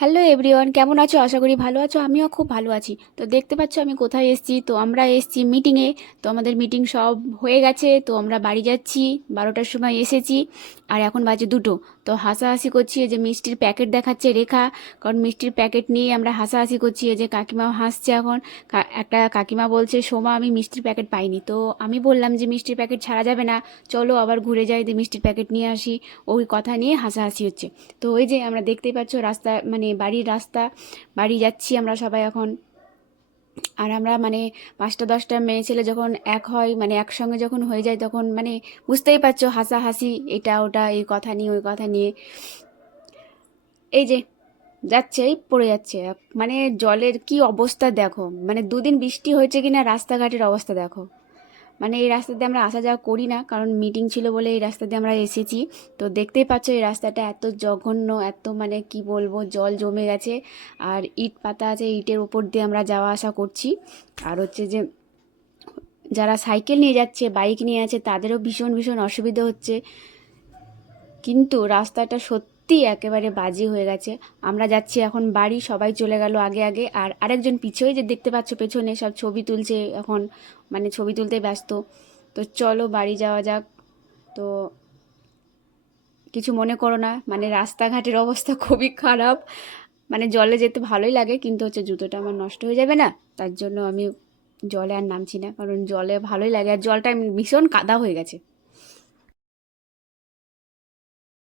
Hello everyone, কেমন আছো? আশা করি ভালো আছো, আমিও খুব ভালো আছি। তো দেখতে পাচ্ছ আমি কোথায় এসেছি? তো আমরা এসেছি মিটিংয়ে তো আমাদের মিটিং সব হয়ে গেছে, তো আমরা বাড়ি যাচ্ছি, বারোটার সময় এসেছি, আর এখন বাজে দুটো। তো হাসাহাসি করছি যে মিষ্টির প্যাকেট দেখাচ্ছে রেখা, কারণ মিষ্টির প্যাকেট নিয়ে আমরা হাসাহাসি করছি যে কাকিমাও হাসছে এখন। একটা কাকিমা বলছে, সোমা, আমি মিষ্টির প্যাকেট পাইনি। তো আমি বললাম যে, মিষ্টির প্যাকেট ছাড়া যাবে না। চলো আবার ঘুরে যাই, দিয়ে মিষ্টির প্যাকেট নিয়ে আসি। ওই কথা নিয়ে হাসাহাসি হচ্ছে। তো ওই যে আমরা দেখতেই পাচ্ছ রাস্তা মানে বাড়ির রাস্তা, বাড়ি যাচ্ছি আমরা সবাই এখন। আর আমরা মানে পাঁচটা, দশটা মেয়ে ছেলে যখন এক হয় মানে একসঙ্গে যখন হয়ে যায় তখন মানে বুঝতেই পারছ হাসাহাসি, এটা, ওটা, এই কথা নিয়ে, ওই কথা নিয়ে। এই যে, যাচ্ছে, এই পড়ে যাচ্ছে। মানে জলের কি অবস্থা দেখো। মানে দুদিন বৃষ্টি হয়েছে কিনা, রাস্তাঘাটের অবস্থা দেখো। মানে এই রাস্তা দিয়ে আমরা আসা যাওয়া করি না, কারণ মিটিং ছিল বলে এই রাস্তা দিয়ে আমরা এসেছি। তো দেখতেই পাচ্ছ এই রাস্তাটা এত জঘন্য, এত মানে কি বলব, জল জমে গেছে। আর ইট পাতা আছে, ইটের উপর দিয়ে আমরা যাওয়া আসা করছি। আর হচ্ছে যে, যারা সাইকেল নিয়ে যাচ্ছে, বাইক নিয়ে আছে তাদেরও ভীষণ ভীষণ অসুবিধা হচ্ছে। কিন্তু রাস্তাটা সত্যি একেবারে বাজি হয়ে গেছে। আমরা যাচ্ছি এখন বাড়ি, সবাই চলে গেল আগে আগে। আর আরেকজন পিছনে যে দেখতে পাচ্ছ পেছনে সব ছবি তুলছে এখন মানে ছবি তুলতে ব্যস্ত। তো চলো বাড়ি যাওয়া যাক। তো কিছু মনে করো না মানে রাস্তাঘাটের অবস্থা খুবই খারাপ। মানে জলে যেতে ভালোই লাগে, কিন্তু হচ্ছে জুতোটা আমার নষ্ট হয়ে যাবে না। তার জন্য আমি জলে আর নামছি না, কারণ জলে ভালোই লাগে। আর জলটা ভীষণ কাদা হয়ে গেছে।